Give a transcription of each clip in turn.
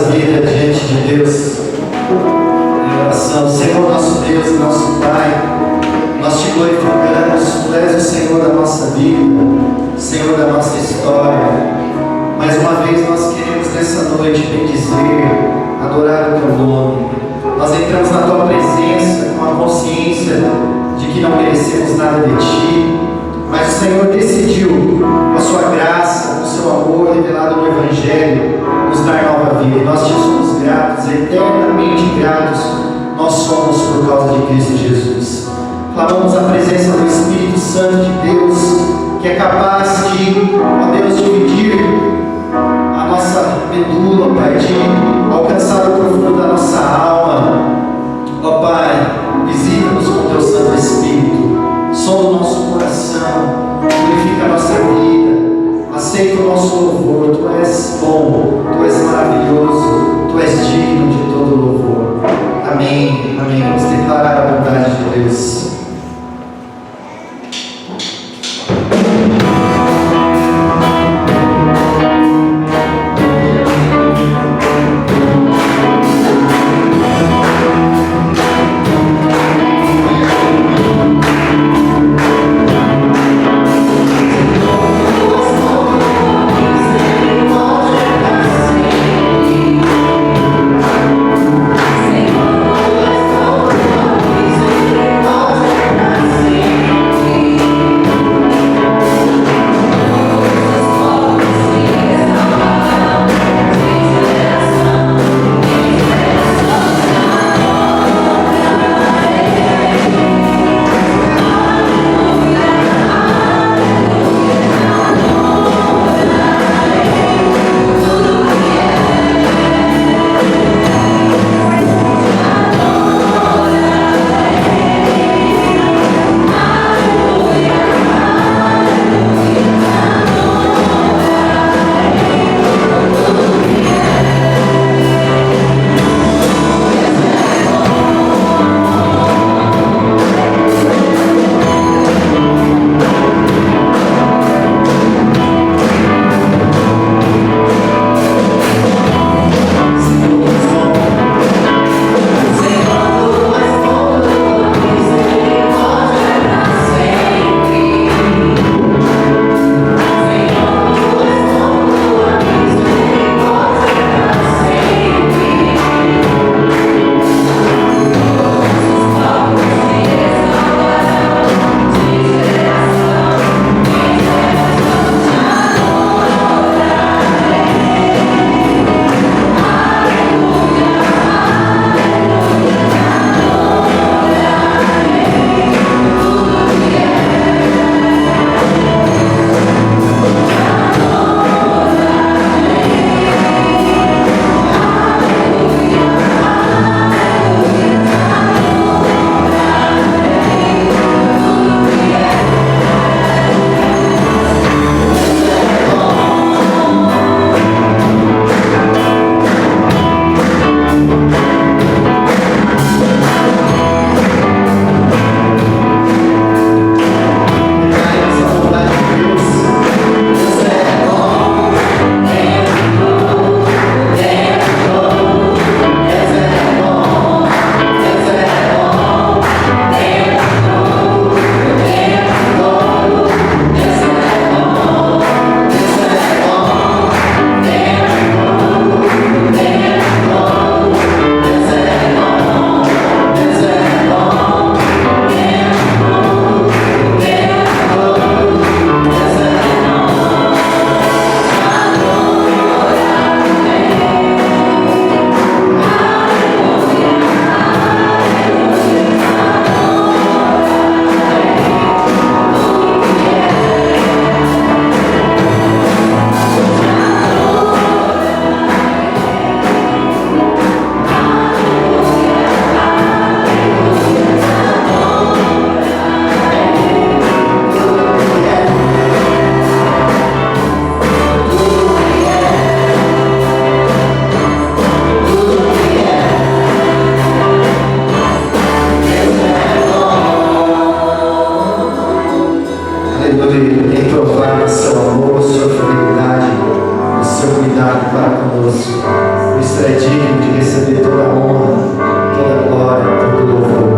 nossa vida diante de Deus em oração. Senhor, nosso Deus e nosso Pai, nós te glorificamos. Tu és o Senhor da nossa vida, Senhor da nossa história. Mais uma vez nós queremos nessa noite bendizer, adorar o teu nome. Nós entramos na tua presença com a consciência de que não merecemos nada de ti, mas o Senhor decidiu, com a sua graça, com o seu amor revelado no Evangelho, nos dar nova vida. E nós te somos gratos, eternamente gratos nós somos por causa de Cristo Jesus. Clamamos a presença do Espírito Santo de Deus, que é capaz de, ó Deus, dividir a nossa medula, Pai, de alcançar o profundo da nossa alma. Ó Pai, visita-nos com o teu Santo Espírito, sonda o nosso coração, purifica a nossa vida, aceita o nosso louvor. Tu és bom, tu és maravilhoso, tu és digno de todo louvor. Amém, amém. Vamos declarar a bondade de Deus. cuidado para conosco. Por isso é digno de receber toda a honra, toda a glória, todo o louvor.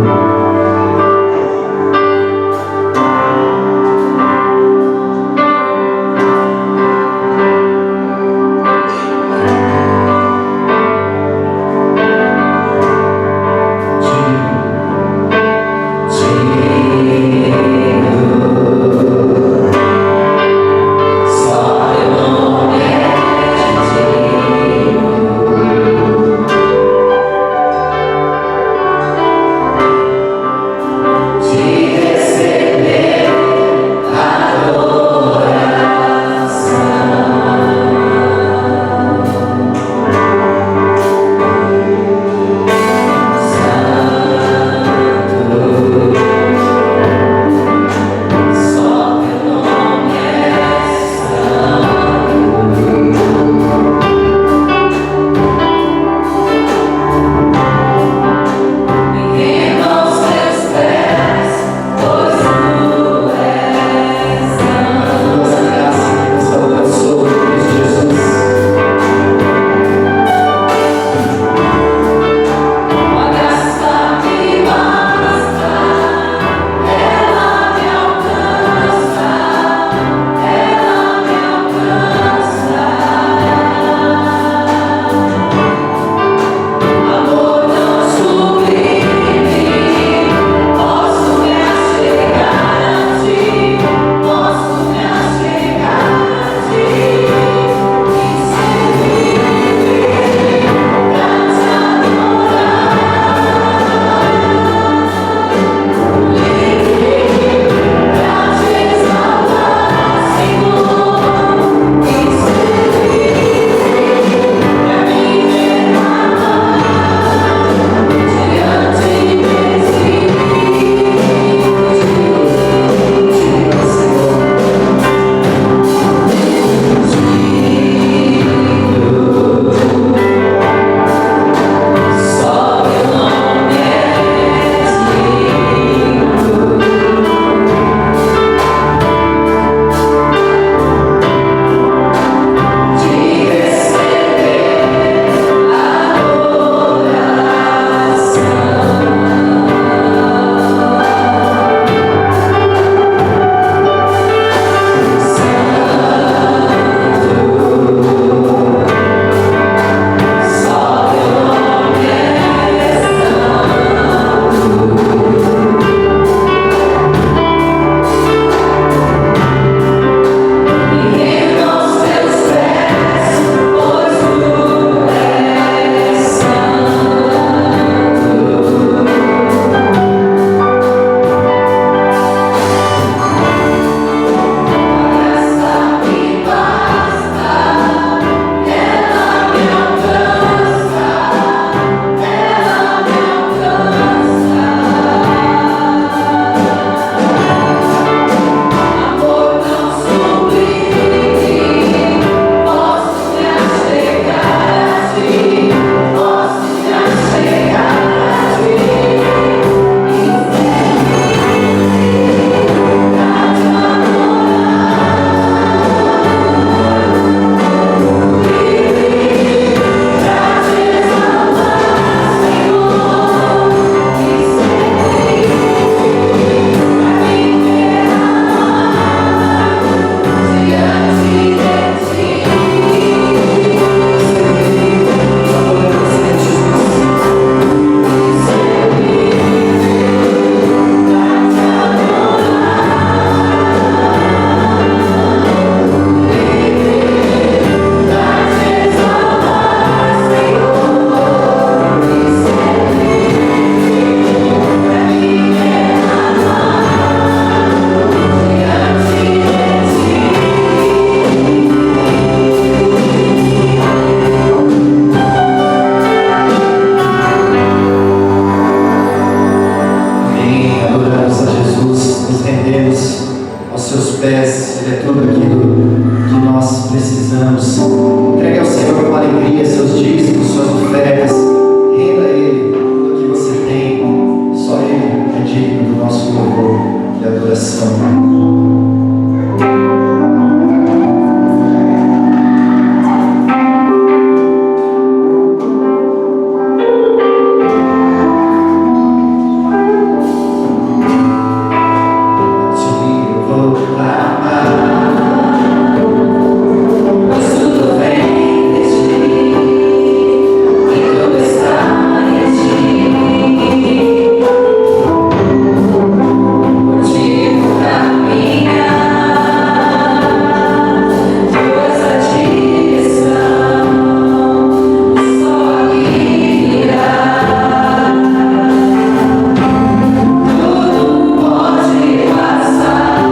Tudo pode passar.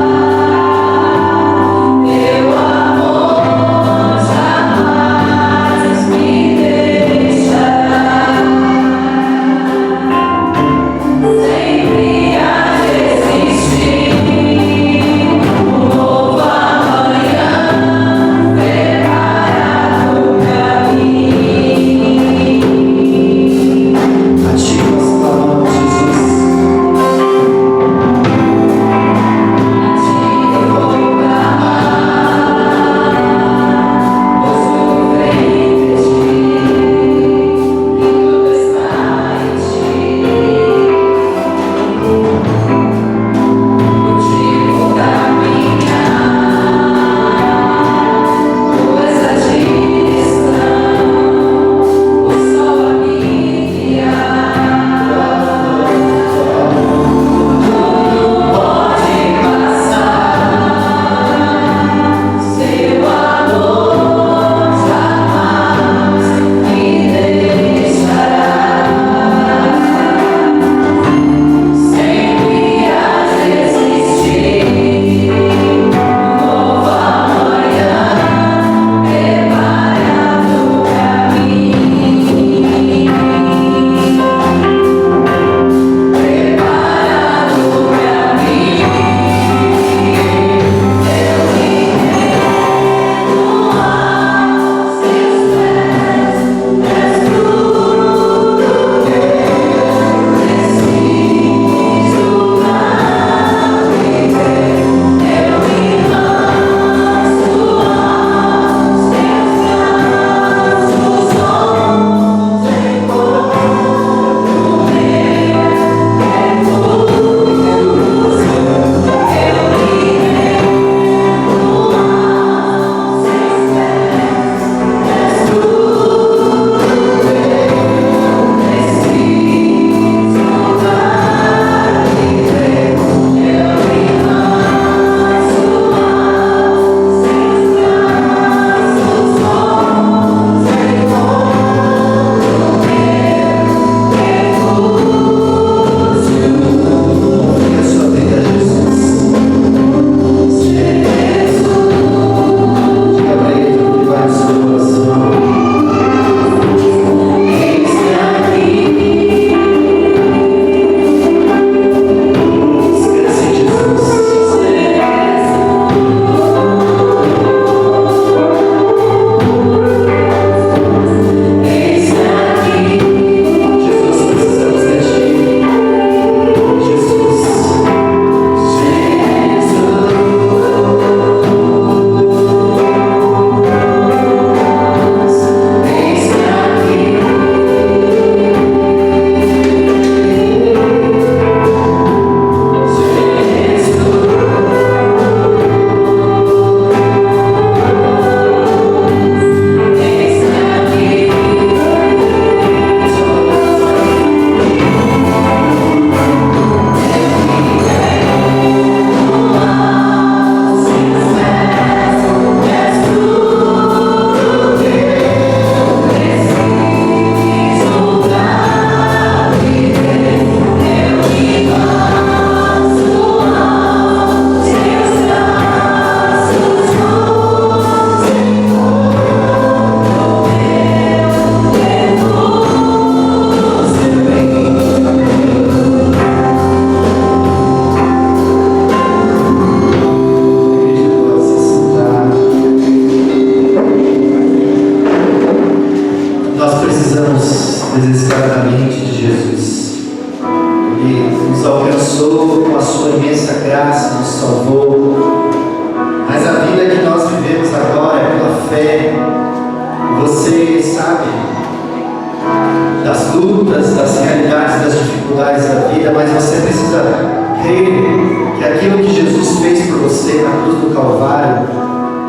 você na cruz do Calvário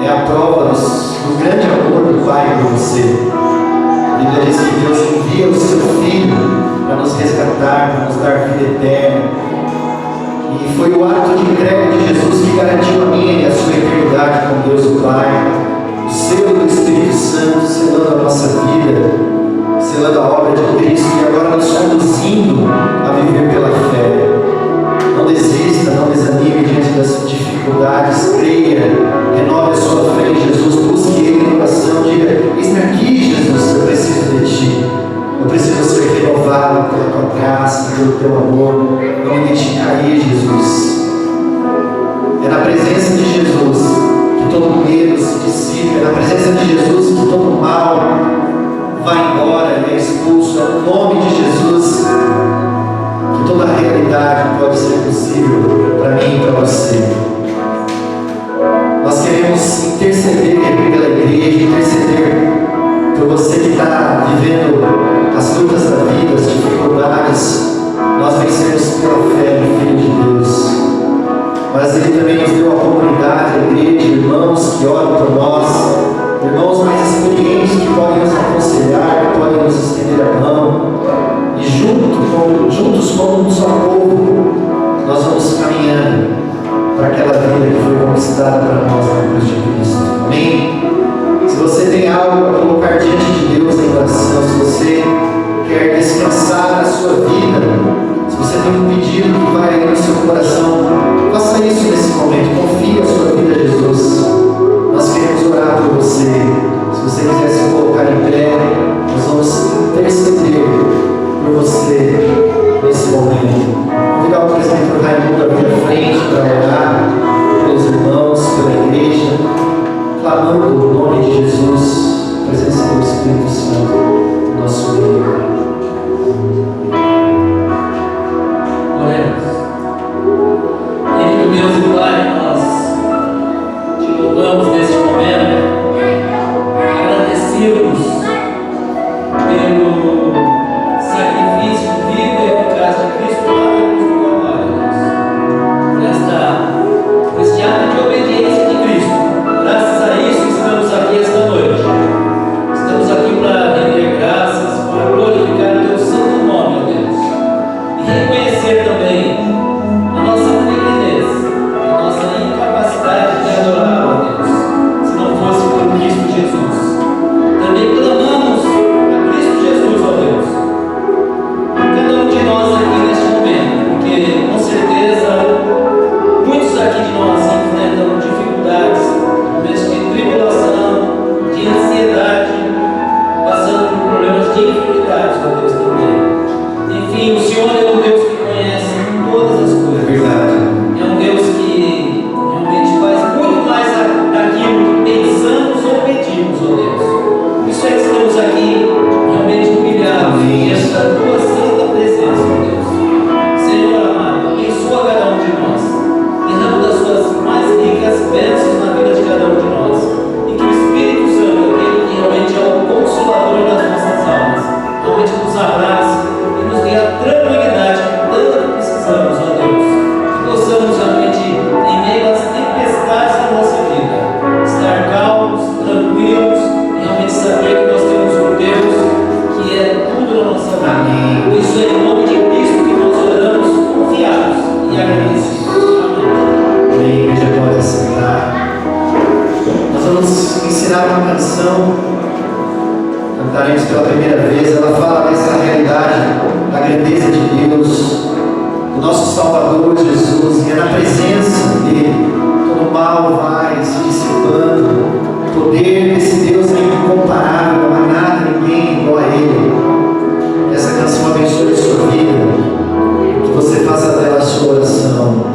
é a prova do grande amor do Pai por você. A Bíblia diz que Deus envia o seu Filho para nos resgatar, para nos dar vida eterna. E foi o ato de entrega de Jesus que garantiu a minha e a sua eternidade com Deus o Pai. O selo do Espírito Santo selando a nossa vida, selando a obra de Cristo e agora nos conduzindo a viver pela fé. Não desista, não desanime diante das dificuldades, creia, renove a sua fé em Jesus, busque Ele em oração, diga: eis-me aqui, Jesus, eu preciso de Ti, eu preciso ser renovado pela Tua graça, pelo Teu amor, não me deixe cair, Jesus. É na presença de Jesus que todo medo se dissipa, é na presença de Jesus que todo mal vai embora e é expulso, é no nome de Jesus que toda a realidade pode ser possível para mim e para você. Nós queremos interceder pela igreja, interceder por você que está vivendo as lutas da vida, as dificuldades. Nós vencemos pela fé no Filho de Deus. Mas Ele também nos deu a comunidade, a igreja, irmãos que oram por nós, irmãos mais experientes que podem nos aconselhar, que podem nos estender a mão. E juntos como um só povo, nós vamos caminhando para aquela vida que foi conquistada para nós na cruz de Cristo. Amém? Se você tem algo a colocar diante de Deus em oração, se você quer descansar na sua vida, se você tem um pedido que vai aí no seu coração, faça isso nesse momento, confie a sua vida a Jesus. Nós queremos orar por você. Se você quiser se colocar em pé, nós vamos interceder por você nesse momento. Convidar o presbítero Raimundo a vir à frente para orar pelos irmãos, pela igreja, clamando o nome de Jesus, a presença do Espírito Santo no nosso meio. Querido Deus e Pai, nós te louvamos neste momento, agradecidos pelo sacrifício vivo e eficaz de Cristo lá na cruz do Calvário, por este ato de obediência de Cristo. Graças a isso estamos aqui esta noite. Estamos aqui para render graças, para glorificar o Teu santo nome, ó Deus, e reconhecer também a nossa pequenez, a nossa incapacidade de adorar, ó Deus, se não fosse por Cristo Jesus. Também clamamos a Cristo Jesus, ó Deus, por cada um de nós aqui neste momento, porque com certeza muitos aqui de nós enfrentam dificuldades, momentos de tribulação, de ansiedade, passando por problemas de enfermidades, ó Deus, também. Enfim, o Senhor é um Deus que conhece todas as coisas. Verdade. É um Deus que realmente faz muito mais daquilo que pensamos ou pedimos, ó Deus. Por isso é que estamos aqui realmente humilhados diante da Tua santa presença, ó Deus. Senhor amado, abençoa cada um de nós. Derrama das Suas mais ricas bênçãos na vida de cada um de nós. E que o Espírito Santo, aquele que realmente é o consolador das nossas almas, realmente nos abrace e nos dê a tranquilidade que tanto precisamos, ó Deus. Que possamos realmente, em meio às tempestades da nossa vida, estar calmos, tranquilos e realmente saber que nós temos um Deus que é tudo na nossa vida. Amém. Por isso é em nome de Cristo que nós oramos confiados e agradecidos. Amém. Amém. A igreja pode sentar. Nós vamos ensinar uma canção, cantaremos pela primeira vez. Ela fala dessa realidade, da grandeza de Deus, do nosso Salvador Jesus, e é na presença dele todo mal vai se dissipando. O poder desse Deus é incomparável, não há nada, ninguém igual a ele. Essa canção abençoe a sua vida, que você faça dela a sua oração.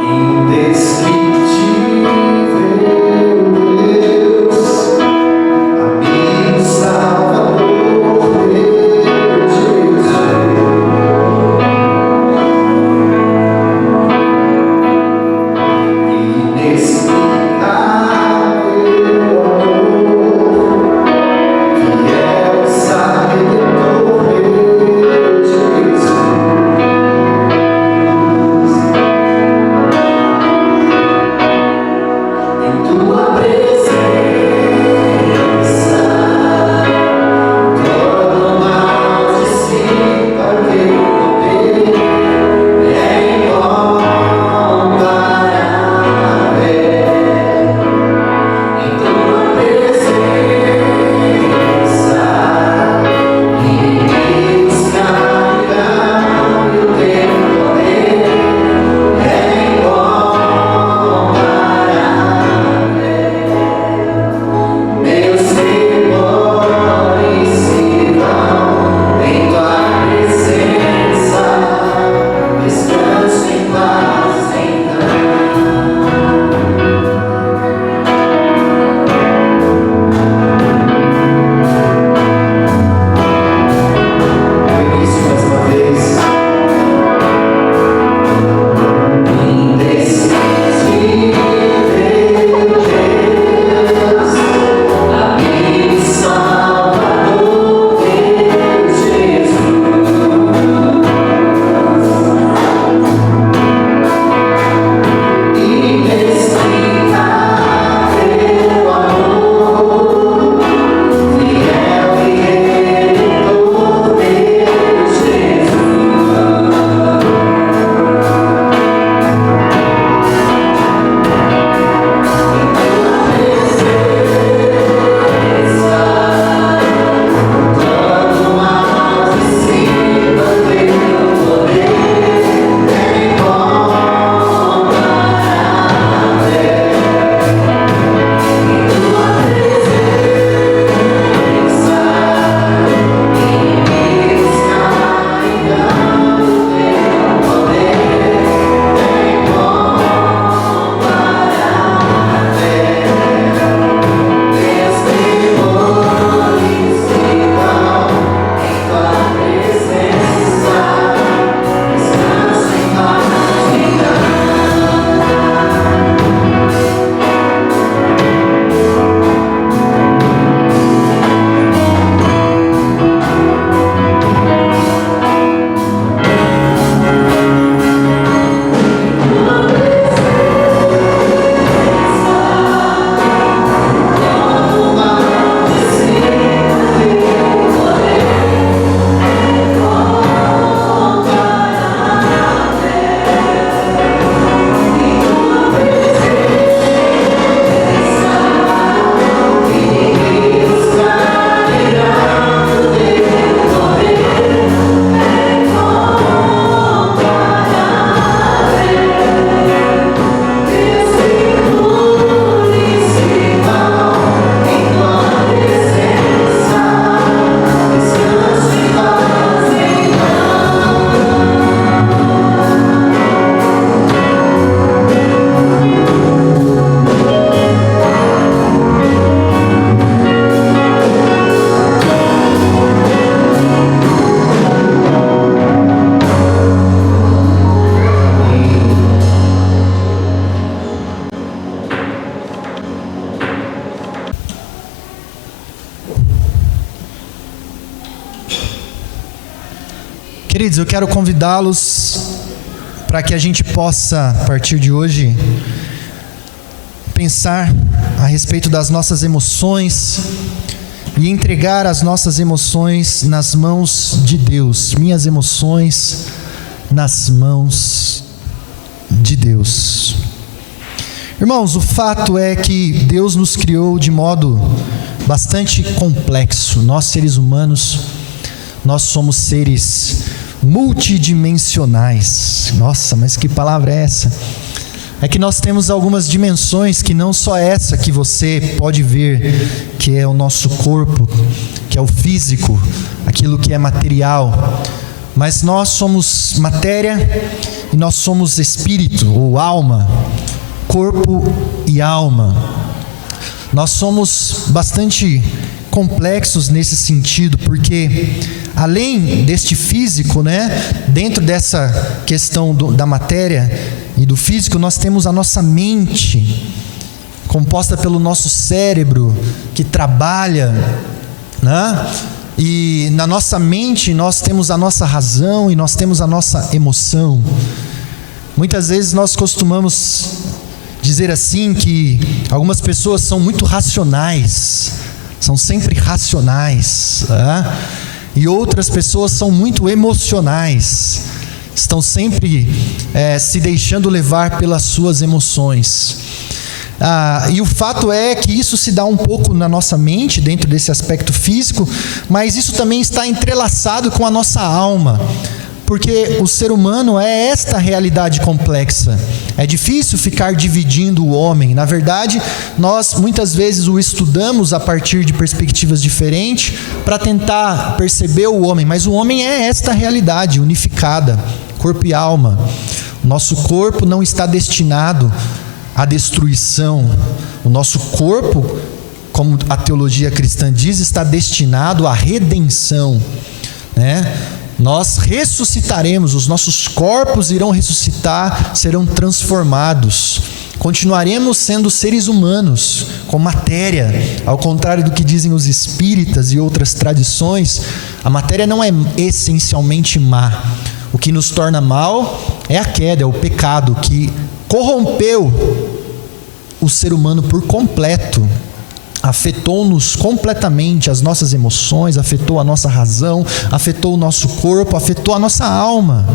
Indescritível Deus, amigo Salvador, Deus Jesus. Queridos, eu quero convidá-los para que a gente possa, a partir de hoje, pensar a respeito das nossas emoções e entregar as nossas emoções nas mãos de Deus. Minhas emoções nas mãos de Deus. Irmãos, o fato é que Deus nos criou de modo bastante complexo. Nós, seres humanos, nós somos seres multidimensionais. Nossa, mas que palavra é essa? É que nós temos algumas dimensões que não só essa que você pode ver, que é o nosso corpo, que é o físico, aquilo que é material, mas nós somos matéria e nós somos espírito ou alma, corpo e alma. Nós somos bastante complexos nesse sentido, porque além deste físico, dentro dessa questão da matéria e do físico, nós temos a nossa mente, composta pelo nosso cérebro, que trabalha, e na nossa mente nós temos a nossa razão e nós temos a nossa emoção. Muitas vezes nós costumamos dizer assim que algumas pessoas são muito racionais, são sempre racionais, e outras pessoas são muito emocionais, estão sempre se deixando levar pelas suas emoções. E o fato é que isso se dá um pouco na nossa mente, dentro desse aspecto físico, mas isso também está entrelaçado com a nossa alma, porque o ser humano é esta realidade complexa. É difícil ficar dividindo o homem. Na verdade, nós muitas vezes o estudamos a partir de perspectivas diferentes para tentar perceber o homem, mas o homem é esta realidade unificada, corpo e alma. O nosso corpo não está destinado à destruição. O nosso corpo, como a teologia cristã diz, está destinado à redenção, Nós ressuscitaremos, os nossos corpos irão ressuscitar, serão transformados. Continuaremos sendo seres humanos, com matéria. Ao contrário do que dizem os espíritas e outras tradições, a matéria não é essencialmente má. O que nos torna mal é a queda, é o pecado, que corrompeu o ser humano por completo. Afetou-nos completamente, as nossas emoções, afetou a nossa razão, afetou o nosso corpo, afetou a nossa alma.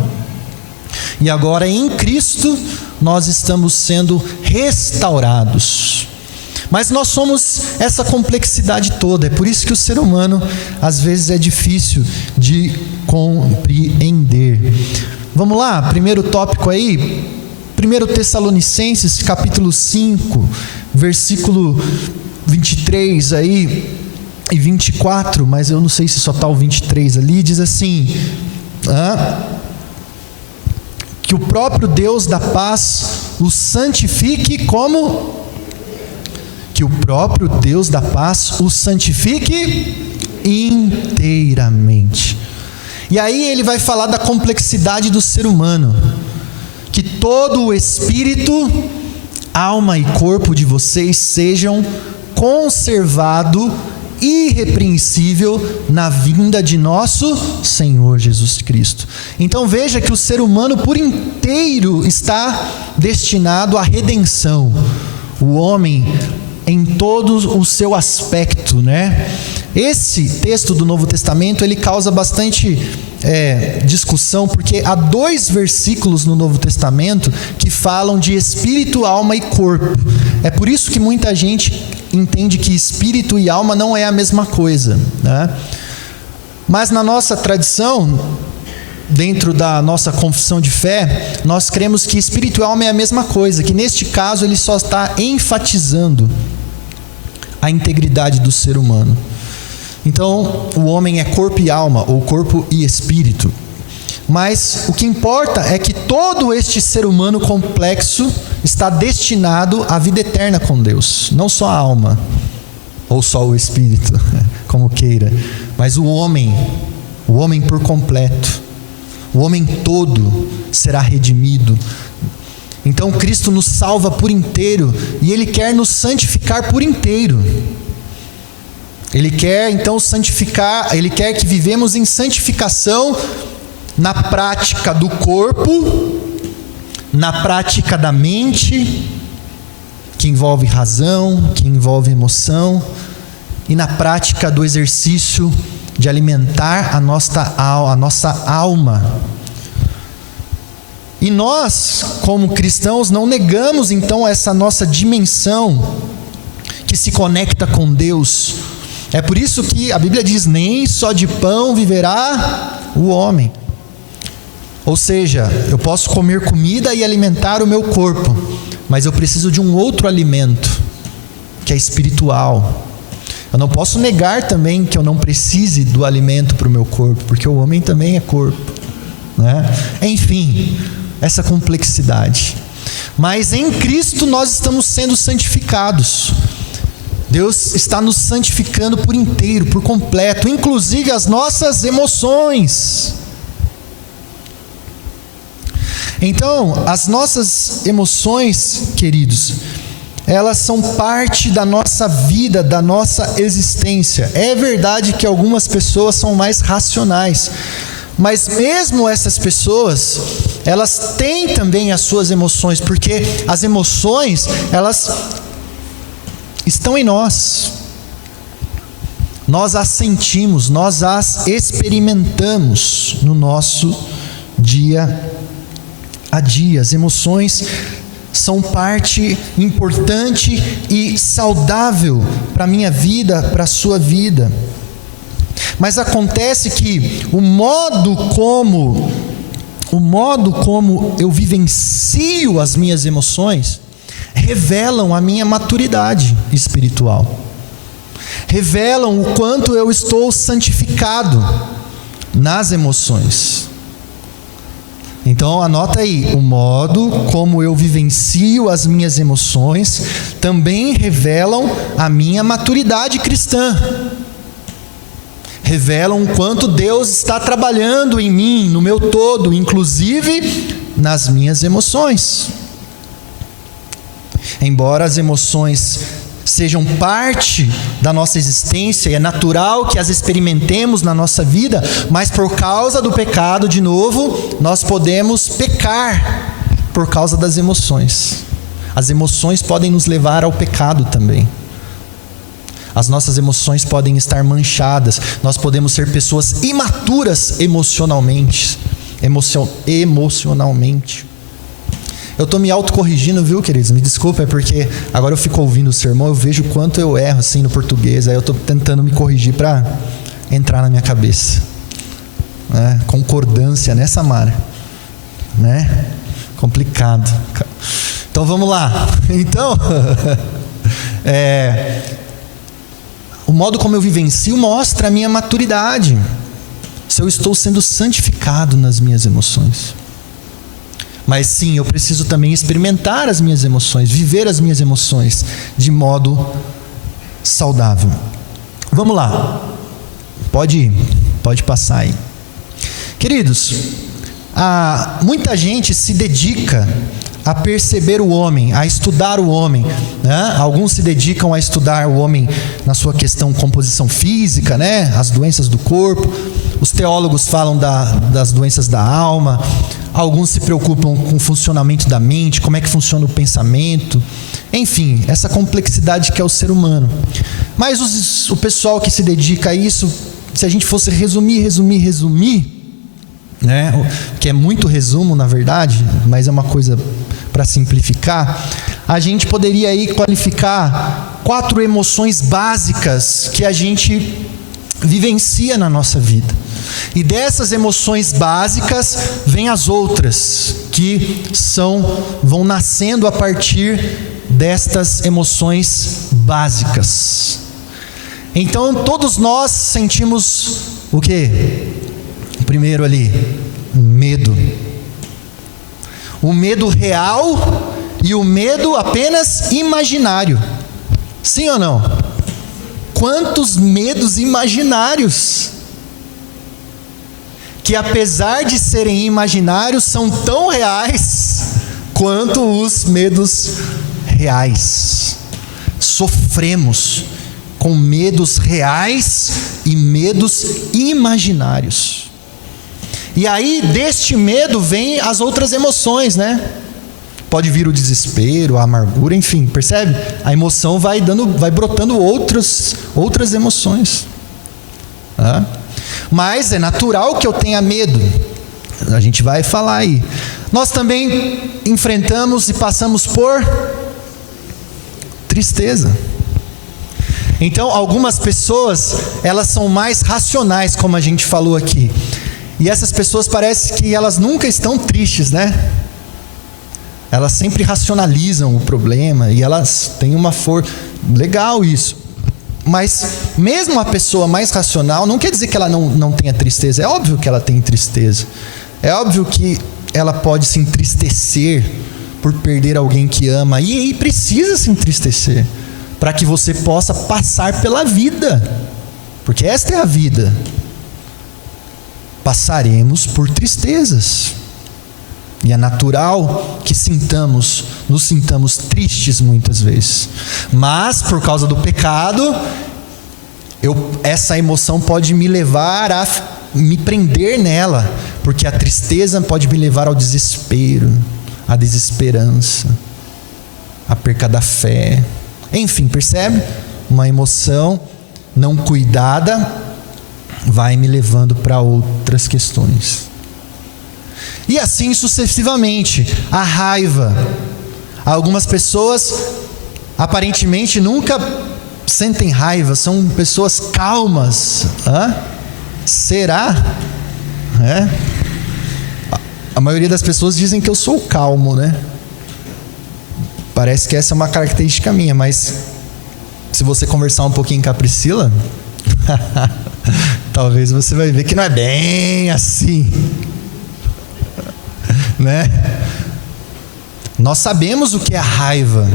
E agora em Cristo nós estamos sendo restaurados. Mas nós somos essa complexidade toda, é por isso que o ser humano às vezes é difícil de compreender. Vamos lá, primeiro tópico aí, 1 Tessalonicenses capítulo 5, versículo 23 aí e 24, mas eu não sei se só está o 23 ali, diz assim, que o próprio Deus da paz o santifique como? Que o próprio Deus da paz o santifique inteiramente. E aí ele vai falar da complexidade do ser humano, que todo o espírito, alma e corpo de vocês sejam conservado irrepreensível na vinda de nosso Senhor Jesus Cristo. Então veja que o ser humano por inteiro está destinado à redenção. O homem em todo o seu aspecto, Esse texto do Novo Testamento, ele causa bastante discussão, porque há 2 versículos no Novo Testamento que falam de espírito, alma e corpo. É por isso que muita gente entende que espírito e alma não é a mesma coisa, Mas na nossa tradição, dentro da nossa confissão de fé, nós cremos que espírito e alma é a mesma coisa, que neste caso ele só está enfatizando a integridade do ser humano. Então, o homem é corpo e alma, ou corpo e espírito. Mas o que importa é que todo este ser humano complexo está destinado à vida eterna com Deus. Não só a alma, ou só o espírito, como queira, mas o homem por completo. O homem todo será redimido. Então Cristo nos salva por inteiro e Ele quer nos santificar por inteiro. Ele quer então santificar, Ele quer que vivemos em santificação na prática do corpo, na prática da mente, que envolve razão, que envolve emoção, e na prática do exercício de alimentar a nossa alma. E nós, como cristãos, não negamos então essa nossa dimensão que se conecta com Deus. É por isso que a Bíblia diz: nem só de pão viverá o homem. Ou seja, eu posso comer comida e alimentar o meu corpo, mas eu preciso de um outro alimento, que é espiritual. Eu não posso negar também que eu não precise do alimento para o meu corpo, porque o homem também é corpo, né? Enfim, essa complexidade. Mas em Cristo nós estamos sendo santificados. Deus está nos santificando por inteiro, por completo, inclusive as nossas emoções. Então, as nossas emoções, queridos, elas são parte da nossa vida, da nossa existência. É verdade que algumas pessoas são mais racionais, mas mesmo essas pessoas, elas têm também as suas emoções, porque as emoções, elas estão em nós. Nós as sentimos, nós as experimentamos no nosso dia a dia. As emoções são parte importante e saudável para a minha vida, para a sua vida. Mas acontece que o modo como eu vivencio as minhas emoções revelam a minha maturidade espiritual. Revelam o quanto eu estou santificado nas emoções. Então anota aí, o modo como eu vivencio as minhas emoções também revelam a minha maturidade cristã. Revelam o quanto Deus está trabalhando em mim, no meu todo, inclusive nas minhas emoções. Embora as emoções sejam parte da nossa existência, e é natural que as experimentemos na nossa vida, mas por causa do pecado, de novo, nós podemos pecar por causa das emoções. As emoções podem nos levar ao pecado também. As nossas emoções podem estar manchadas, nós podemos ser pessoas imaturas emocionalmente. Eu estou me autocorrigindo, viu, queridos? Me desculpa, é porque agora eu fico ouvindo o sermão, eu vejo o quanto eu erro assim no português, aí eu estou tentando me corrigir para entrar na minha cabeça. Né? Concordância, né, Samara? Né? Complicado. Então vamos lá. Então, o modo como eu vivencio mostra a minha maturidade. Se eu estou sendo santificado nas minhas emoções. Mas sim, eu preciso também experimentar as minhas emoções, viver as minhas emoções de modo saudável. Vamos lá. Pode passar aí. Queridos, muita gente se dedica a perceber o homem, a estudar o homem, né? Alguns se dedicam a estudar o homem na sua questão composição física, né? As doenças do corpo. Os teólogos falam das doenças da alma. Alguns se preocupam com o funcionamento da mente, como é que funciona o pensamento. Enfim, essa complexidade que é o ser humano. Mas o pessoal que se dedica a isso, se a gente fosse resumir, né? Que é muito resumo, na verdade, mas é uma coisa para simplificar, a gente poderia aí qualificar 4 emoções básicas que a gente vivencia na nossa vida. E dessas emoções básicas vêm as outras que vão nascendo a partir destas emoções básicas. Então todos nós sentimos o quê? Primeiro ali, medo. O medo real e o medo apenas imaginário. Sim ou não? Quantos medos imaginários que, apesar de serem imaginários, são tão reais quanto os medos reais. Sofremos com medos reais e medos imaginários. E aí, deste medo, vem as outras emoções, né? Pode vir o desespero, a amargura, enfim, percebe? A emoção vai brotando outras emoções. Tá? Mas é natural que eu tenha medo. A gente vai falar aí. Nós também enfrentamos e passamos por tristeza. Então, algumas pessoas, elas são mais racionais, como a gente falou aqui. E essas pessoas parece que elas nunca estão tristes, né? Elas sempre racionalizam o problema e elas têm uma força. Legal isso. Mas mesmo a pessoa mais racional, não quer dizer que ela não tenha tristeza. É óbvio que ela tem tristeza. É óbvio que ela pode se entristecer por perder alguém que ama. E aí precisa se entristecer para que você possa passar pela vida. Porque esta é a vida. Passaremos por tristezas. E é natural que nos sintamos tristes muitas vezes. Mas, por causa do pecado, essa emoção pode me levar a me prender nela. Porque a tristeza pode me levar ao desespero, à desesperança, à perca da fé. Enfim, percebe? Uma emoção não cuidada vai me levando para outras questões. E assim sucessivamente. A raiva. Algumas pessoas aparentemente nunca sentem raiva, são pessoas calmas. Será? A maioria das pessoas dizem que eu sou calmo, né? Parece que essa é uma característica minha, mas se você conversar um pouquinho com a Priscila, talvez você vai ver que não é bem assim. Né? Nós sabemos o que é a raiva.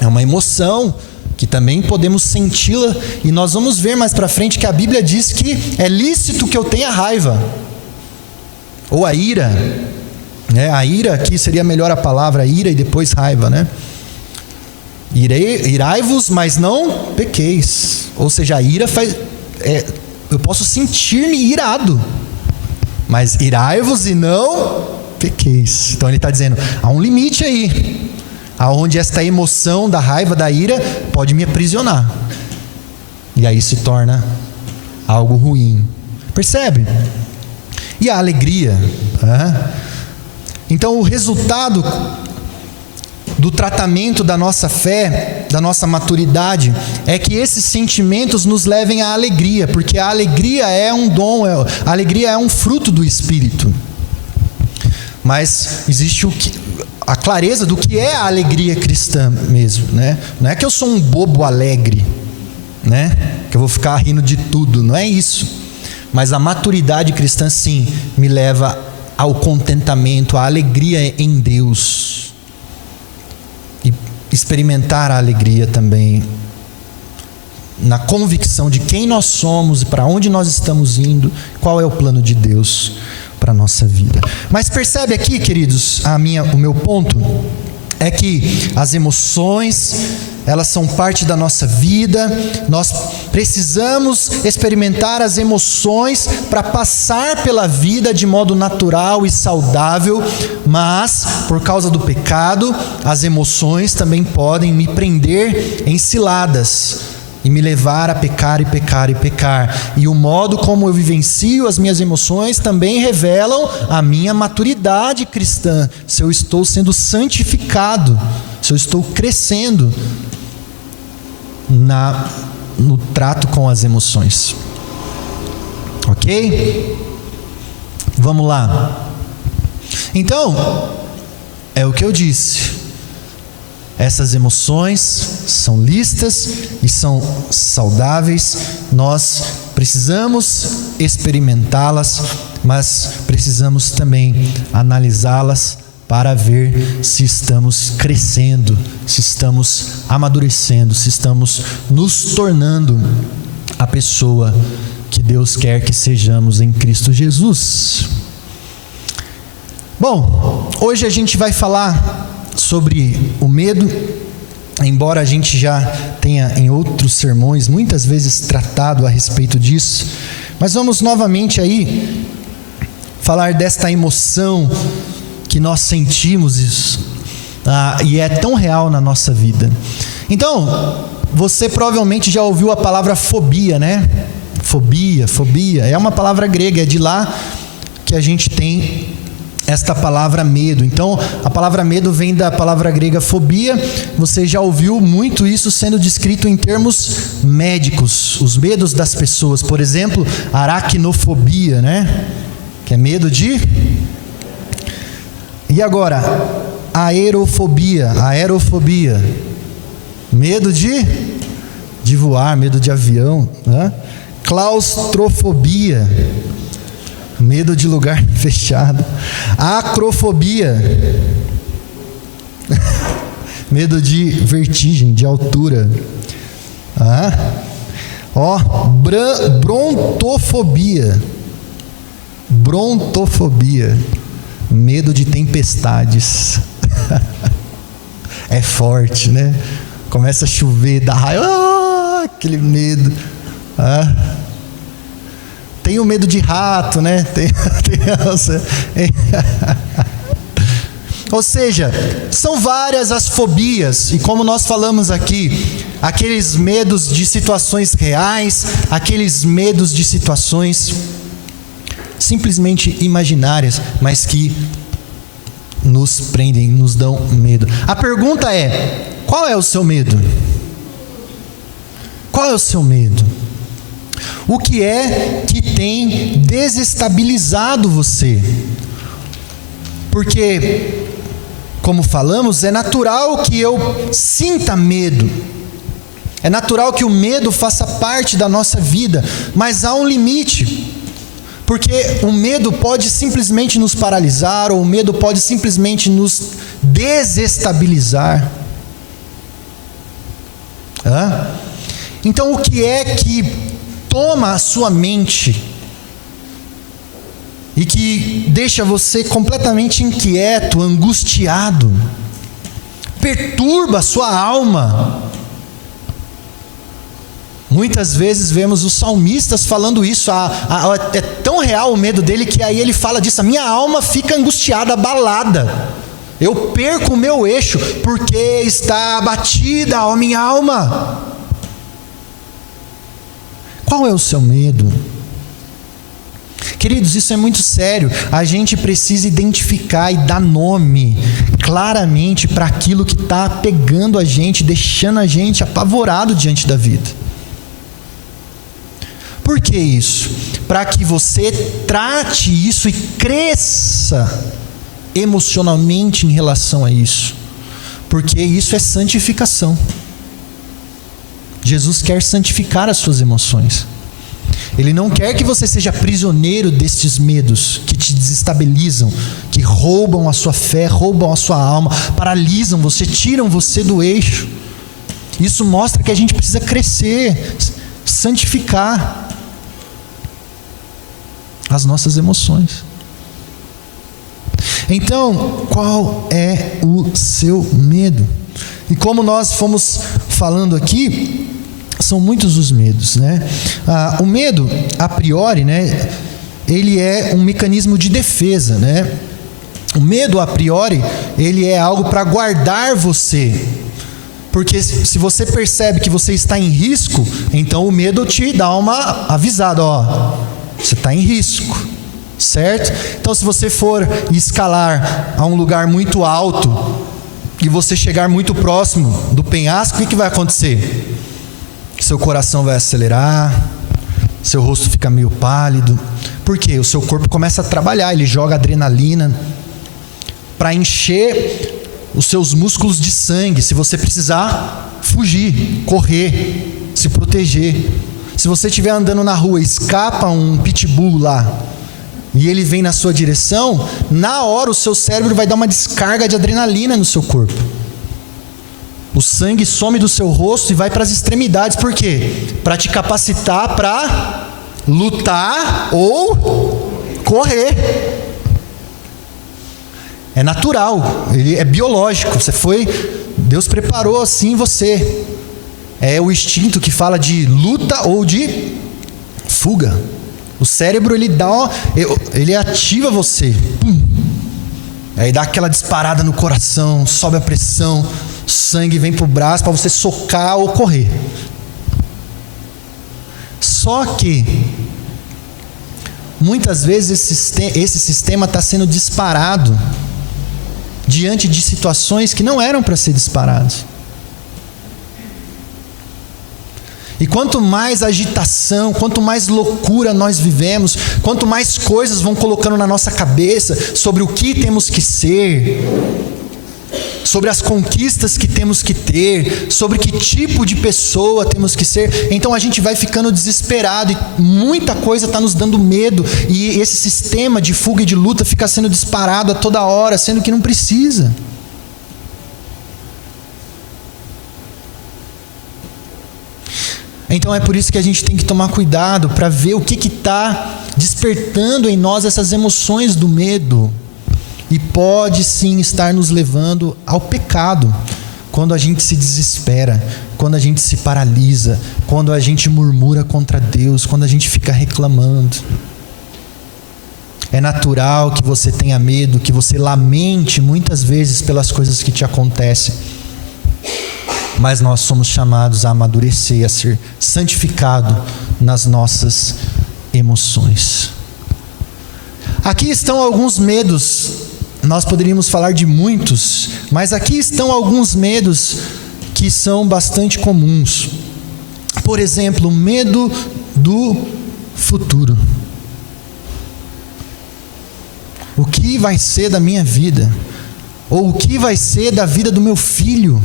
É uma emoção que também podemos senti-la, e nós vamos ver mais para frente que a Bíblia diz que é lícito que eu tenha raiva, ou a ira, né? A ira aqui seria melhor a palavra ira e depois raiva, né? Irai-vos, mas não pequeis. Ou seja, a ira eu posso sentir-me irado, mas irai-vos e não pequeis. Então ele está dizendo, há um limite aí, aonde esta emoção da raiva, da ira, pode me aprisionar. E aí se torna algo ruim. Percebe? E a alegria. Então o resultado do tratamento da nossa fé, da nossa maturidade, é que esses sentimentos nos levem à alegria, porque a alegria é um dom, a alegria é um fruto do Espírito. Mas existe a clareza do que é a alegria cristã mesmo, né? Não é que eu sou um bobo alegre, né? Que eu vou ficar rindo de tudo, não é isso. Mas a maturidade cristã, sim, me leva ao contentamento, à alegria em Deus. E experimentar a alegria também na convicção de quem nós somos e para onde nós estamos indo, qual é o plano de Deus para a nossa vida. Mas percebe aqui, queridos, o meu ponto é que as emoções, elas são parte da nossa vida. Nós precisamos experimentar as emoções para passar pela vida de modo natural e saudável, mas por causa do pecado, as emoções também podem me prender em ciladas e me levar a pecar e pecar e pecar. E o modo como eu vivencio as minhas emoções também revelam a minha maturidade cristã. Se eu estou sendo santificado, se eu estou crescendo no trato com as emoções. Ok? Vamos lá. Então, é o que eu disse. Essas emoções são lícitas e são saudáveis. Nós precisamos experimentá-las, mas precisamos também analisá-las para ver se estamos crescendo, se estamos amadurecendo, se estamos nos tornando a pessoa que Deus quer que sejamos em Cristo Jesus. Bom, hoje a gente vai falar sobre o medo, embora a gente já tenha em outros sermões muitas vezes tratado a respeito disso, mas vamos novamente aí falar desta emoção que nós sentimos isso, e é tão real na nossa vida. Então, você provavelmente já ouviu a palavra fobia, né? Fobia, é uma palavra grega, é de lá que a gente tem esta palavra medo. Então, a palavra medo vem da palavra grega fobia. Você já ouviu muito isso sendo descrito em termos médicos, os medos das pessoas. Por exemplo, aracnofobia, né? Que é medo de... E agora, aerofobia, medo de voar, medo de avião, né? Claustrofobia, medo de lugar fechado. Acrofobia, medo de vertigem, de altura. Brontofobia, medo de tempestades. É forte, né? Começa a chover, dá raiva, aquele medo. Tem o medo de rato, né? Ou seja, são várias as fobias, e como nós falamos aqui, aqueles medos de situações reais, aqueles medos de situações simplesmente imaginárias, mas que nos prendem, nos dão medo. A pergunta é: qual é o seu medo? Qual é o seu medo? O que é que tem desestabilizado você? Porque, como falamos, é natural que eu sinta medo. É natural que o medo faça parte da nossa vida, mas há um limite. Porque o medo pode simplesmente nos paralisar, ou o medo pode simplesmente nos desestabilizar. Então, o que é que toma a sua mente e que deixa você completamente inquieto, angustiado, perturba a sua alma? Muitas vezes vemos os salmistas falando isso, é tão real o medo dele que aí ele fala disso: a minha alma fica angustiada, abalada, eu perco o meu eixo, porque está abatida a minha alma. Qual é o seu medo? Queridos, isso é muito sério. A gente precisa identificar e dar nome claramente para aquilo que está pegando a gente, deixando a gente apavorado diante da vida. Por que isso? Para que você trate isso e cresça emocionalmente em relação a isso. Porque isso é santificação. Jesus quer santificar as suas emoções. Ele não quer que você seja prisioneiro destes medos que te desestabilizam, que roubam a sua fé, roubam a sua alma, paralisam você, tiram você do eixo. Isso mostra que a gente precisa crescer, santificar as nossas emoções. Então, qual é o seu medo? E como nós fomos falando aqui, são muitos os medos, né? O medo, a priori, né, ele é um mecanismo de defesa, né? O medo, a priori, ele é algo para guardar você. Porque se você percebe que você está em risco, então o medo te dá uma avisada: você está em risco, certo? Então, se você for escalar a um lugar muito alto e você chegar muito próximo do penhasco, o que vai acontecer? Seu coração vai acelerar, seu rosto fica meio pálido. Por quê? O seu corpo começa a trabalhar, ele joga adrenalina para encher os seus músculos de sangue, se você precisar fugir, correr, se proteger. Se você estiver andando na rua, escapa um pitbull lá, e ele vem na sua direção, na hora o seu cérebro vai dar uma descarga de adrenalina no seu corpo. O sangue some do seu rosto e vai para as extremidades. Por quê? Para te capacitar para lutar ou correr. É natural, ele é biológico. Deus preparou assim você. É o instinto que fala de luta ou de fuga. O cérebro, ele ativa você. Pum. Aí dá aquela disparada no coração, sobe a pressão, sangue vem pro braço para você socar ou correr. Só que muitas vezes esse sistema está sendo disparado diante de situações que não eram para ser disparadas. E quanto mais agitação, quanto mais loucura nós vivemos, quanto mais coisas vão colocando na nossa cabeça sobre o que temos que ser, sobre as conquistas que temos que ter, sobre que tipo de pessoa temos que ser, então a gente vai ficando desesperado e muita coisa está nos dando medo, e esse sistema de fuga e de luta fica sendo disparado a toda hora, sendo que não precisa. Então é por isso que a gente tem que tomar cuidado para ver o que está despertando em nós essas emoções do medo. E pode sim estar nos levando ao pecado, quando a gente se desespera, quando a gente se paralisa, quando a gente murmura contra Deus, quando a gente fica reclamando. É natural que você tenha medo, que você lamente muitas vezes pelas coisas que te acontecem. Mas nós somos chamados a amadurecer, a ser santificado nas nossas emoções. Aqui estão alguns medos, nós poderíamos falar de muitos, mas aqui estão alguns medos que são bastante comuns. Por exemplo, o medo do futuro. O que vai ser da minha vida? Ou o que vai ser da vida do meu filho?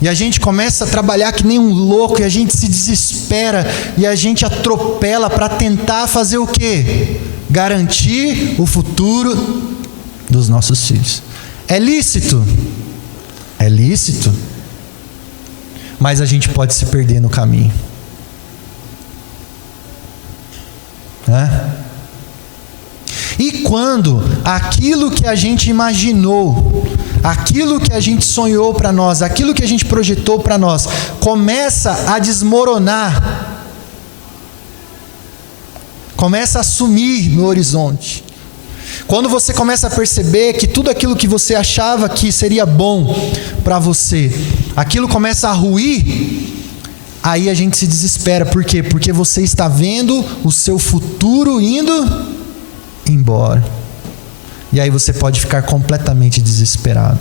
E a gente começa a trabalhar que nem um louco, e a gente se desespera, e a gente atropela para tentar fazer o quê? Garantir o futuro dos nossos filhos. É lícito? É lícito. Mas a gente pode se perder no caminho. E quando aquilo que a gente imaginou, aquilo que a gente sonhou para nós, aquilo que a gente projetou para nós, começa a desmoronar, começa a sumir no horizonte, quando você começa a perceber que tudo aquilo que você achava que seria bom para você, aquilo começa a ruir, aí a gente se desespera. Por quê? Porque você está vendo o seu futuro indo embora. E aí você pode ficar completamente desesperado.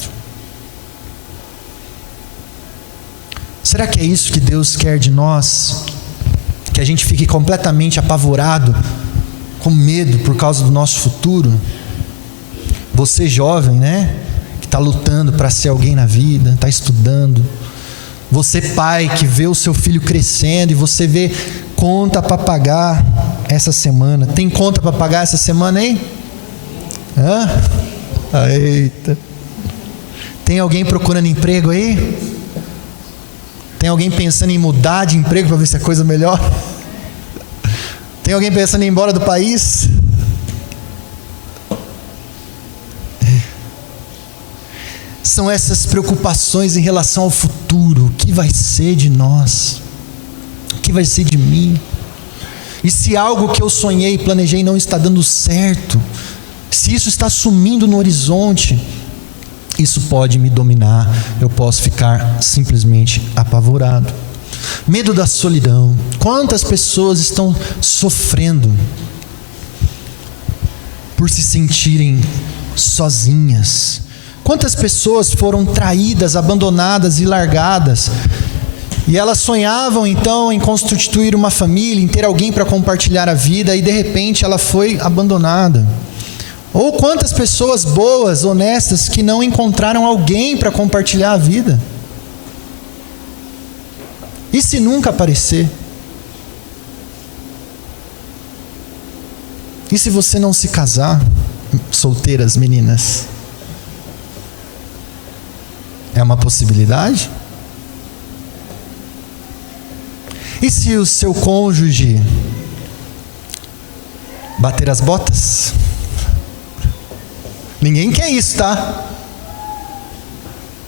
Será que é isso que Deus quer de nós? Que a gente fique completamente apavorado, com medo por causa do nosso futuro? Você jovem, né? Que está lutando para ser alguém na vida, está estudando. Você pai que vê o seu filho crescendo e você vê conta para pagar essa semana. Tem conta para pagar essa semana aí? Eita. Tem alguém procurando emprego aí? Tem alguém pensando em mudar de emprego para ver se a coisa melhor? Tem alguém pensando em ir embora do país? São essas preocupações em relação ao futuro. O que vai ser de nós? O que vai ser de mim? E se algo que eu sonhei e planejei não está dando certo, se isso está sumindo no horizonte, isso pode me dominar. Eu posso ficar simplesmente apavorado. Medo da solidão. Quantas pessoas estão sofrendo por se sentirem sozinhas? Quantas pessoas foram traídas, abandonadas e largadas? E elas sonhavam então em constituir uma família, em ter alguém para compartilhar a vida, e de repente ela foi abandonada. Ou quantas pessoas boas, honestas, que não encontraram alguém para compartilhar a vida? E se nunca aparecer? E se você não se casar? Solteiras meninas, é uma possibilidade? E se o seu cônjuge bater as botas? Ninguém quer isso, tá?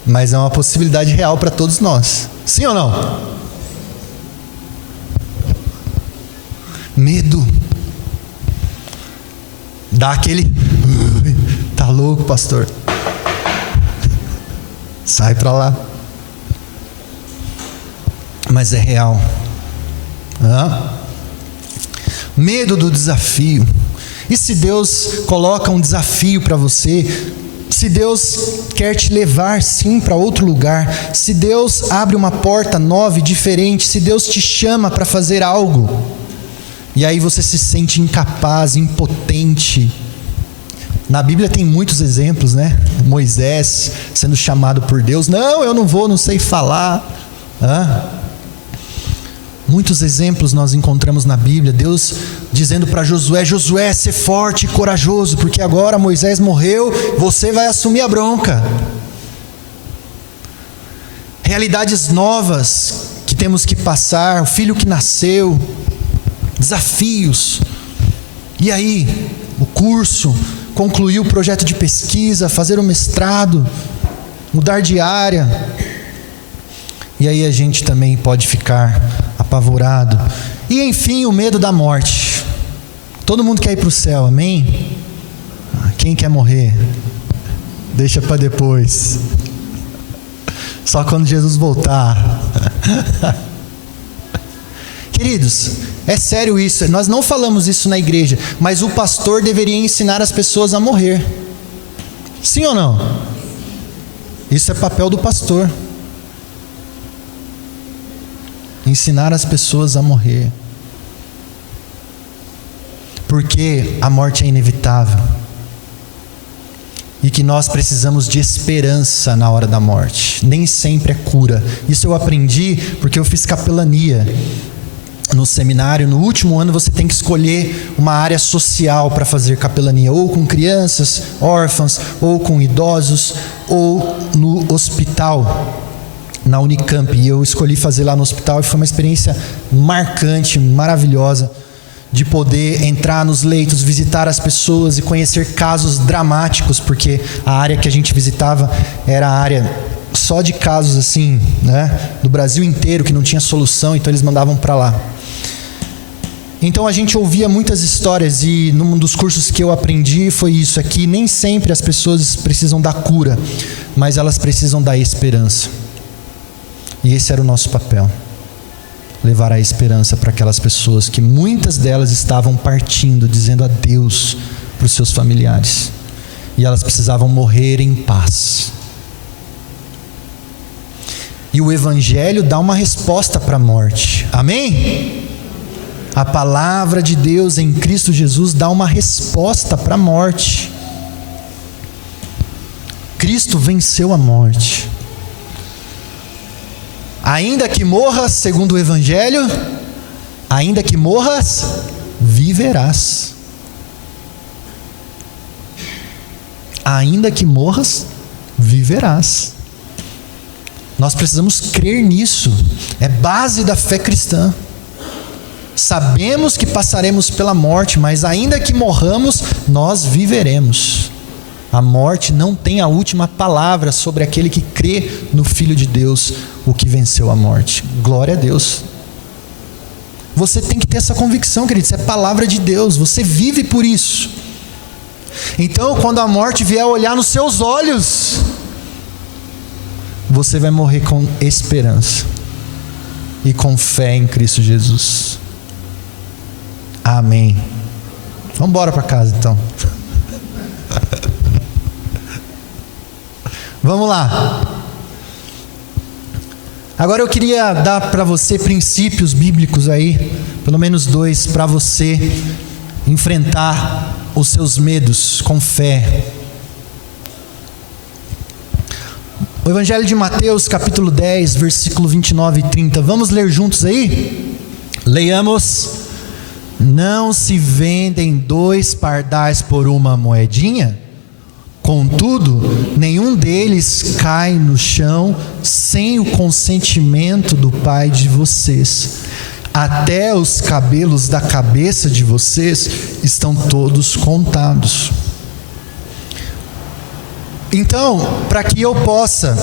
Mas é uma possibilidade real para todos nós. Sim ou não? Medo. Dá aquele... Tá louco, pastor? Sai pra lá. Mas é real. Medo do desafio. E se Deus coloca um desafio para você, se Deus quer te levar sim para outro lugar, se Deus abre uma porta nova e diferente, se Deus te chama para fazer algo, e aí você se sente incapaz, impotente. Na Bíblia tem muitos exemplos, né? Moisés sendo chamado por Deus: não, eu não vou, não sei falar. Muitos exemplos nós encontramos na Bíblia. Deus dizendo para Josué: Josué, ser forte e corajoso, porque agora Moisés morreu, você vai assumir a bronca. Realidades novas que temos que passar, o filho que nasceu, desafios. E aí, o curso, concluir o projeto de pesquisa, fazer o mestrado, mudar de área. E aí a gente também pode ficar apavorado. E enfim, o medo da morte. Todo mundo quer ir para o céu, amém? Quem quer morrer? Deixa para depois. Só quando Jesus voltar. Queridos, é sério isso. Nós não falamos isso na igreja, mas o pastor deveria ensinar as pessoas a morrer. Sim ou não? Isso é papel do pastor. Ensinar as pessoas a morrer. Porque a morte é inevitável. E que nós precisamos de esperança na hora da morte. Nem sempre é cura. Isso eu aprendi porque eu fiz capelania no seminário. No último ano você tem que escolher uma área social para fazer capelania, ou com crianças, órfãos, ou com idosos, ou no hospital, na Unicamp. E eu escolhi fazer lá no hospital, e foi uma experiência marcante, maravilhosa, de poder entrar nos leitos, visitar as pessoas e conhecer casos dramáticos, porque a área que a gente visitava era a área só de casos assim, né, do Brasil inteiro, que não tinha solução, então eles mandavam para lá. Então a gente ouvia muitas histórias, e num dos cursos que eu aprendi foi isso aqui: nem sempre as pessoas precisam da cura, mas elas precisam da esperança. E esse era o nosso papel: levar a esperança para aquelas pessoas que muitas delas estavam partindo, dizendo adeus para os seus familiares, e elas precisavam morrer em paz. E o Evangelho dá uma resposta para a morte, amém? A palavra de Deus em Cristo Jesus dá uma resposta para a morte. Cristo venceu a morte. Ainda que morras, segundo o Evangelho, ainda que morras, viverás. Ainda que morras, viverás. Nós precisamos crer nisso. É base da fé cristã. Sabemos que passaremos pela morte, mas ainda que morramos, nós viveremos. A morte não tem a última palavra sobre aquele que crê no Filho de Deus, o que venceu a morte. Glória a Deus. Você tem que ter essa convicção, querido. Isso é palavra de Deus. Você vive por isso. Então, quando a morte vier olhar nos seus olhos, você vai morrer com esperança e com fé em Cristo Jesus. Amém. Vamos embora para casa então. Vamos lá. Agora eu queria dar para você princípios bíblicos aí, pelo menos 2, para você enfrentar os seus medos com fé. O Evangelho de Mateus, capítulo 10, versículo 29 e 30. Vamos ler juntos aí? Leiamos. Não se vendem 2 pardais por uma moedinha? Contudo, nenhum deles cai no chão sem o consentimento do Pai de vocês. Até os cabelos da cabeça de vocês estão todos contados. Então, para que eu possa